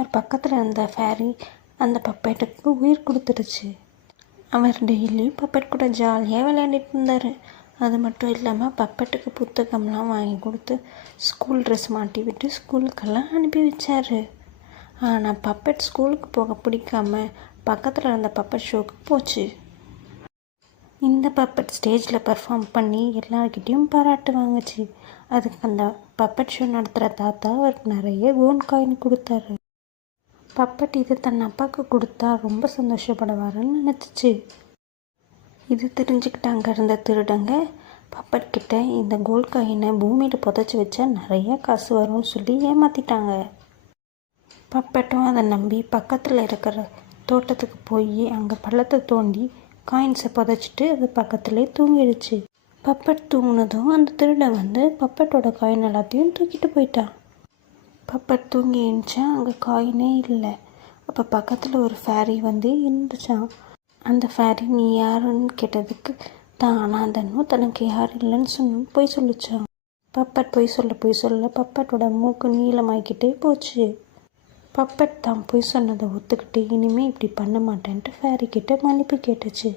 அவர் பக்கத்தில் இருந்த ஃபேரி அந்த பப்பெட்டுக்கு உயிர் கொடுத்துருச்சு. அவர் டெய்லி பப்பெட் கூட ஜாலியாக விளையாடிட்டு இருந்தார். அது மட்டும் இல்லாமல் பப்பெட்டுக்கு புத்தகம்லாம் வாங்கி கொடுத்து ஸ்கூல் ட்ரெஸ் மாட்டி விட்டு ஸ்கூலுக்கெல்லாம் அனுப்பி வச்சார். ஆனால் பப்பெட் ஸ்கூலுக்கு போக பிடிக்காம பக்கத்தில் இருந்த பப்பெட் ஷோக்கு போச்சு. இந்த பப்பெட் ஸ்டேஜில் பர்ஃபார்ம் பண்ணி எல்லார்கிட்டையும் பாராட்டு வாங்குச்சு. அதுக்கு அந்த பப்பெட் ஷோ நடத்துகிற தாத்தா அவருக்கு நிறைய கோல்ட் காயின் கொடுத்தாரு. பப்பெட் இது தன் அப்பாவுக்கு கொடுத்தா ரொம்ப சந்தோஷப்படுவாருன்னு நினச்சிச்சு. இது தெரிஞ்சுக்கிட்டு அங்கே இருந்த திருடங்க பப்பெட் கிட்ட இந்த கோல்ட் காயினை பூமியில் புதைச்சி வச்சா நிறைய காசு வரும்னு சொல்லி ஏமாற்றிட்டாங்க. பப்பெட்டும் அதை நம்பி பக்கத்தில் இருக்கிற தோட்டத்துக்கு போய் அங்கே பள்ளத்தை தோண்டி காயின்ஸை புதைச்சிட்டு அது பக்கத்துலேயே தூங்கிடுச்சு. பப்பெட் தூங்கினதும் அந்த திருடன் வந்து பப்பெட்டோட காயின் எல்லாத்தையும் தூக்கிட்டு போயிட்டான். பப்பெட் தூங்கி எழுந்துச்சா அங்கே காயினே இல்லை. அப்போ பக்கத்தில் ஒரு ஃபேரி வந்து இருந்துச்சான். அந்த ஃபேரி நீ யாருன்னு கேட்டதுக்கு தான் அனாதன்னு தனக்கு யார் இல்லைன்னு போய் சொல்லிச்சான். பப்பெட் பொய் சொல்ல பப்பெட்டோட மூக்கு நீளமாக்கிட்டே போச்சு. பப்பெட் தான் பொய் சொன்னதை ஒத்துக்கிட்டு இனிமேல் இப்படி பண்ண மாட்டேன்ட்டு ஃபேரி கிட்ட மன்னிப்பு கேட்டுச்சு.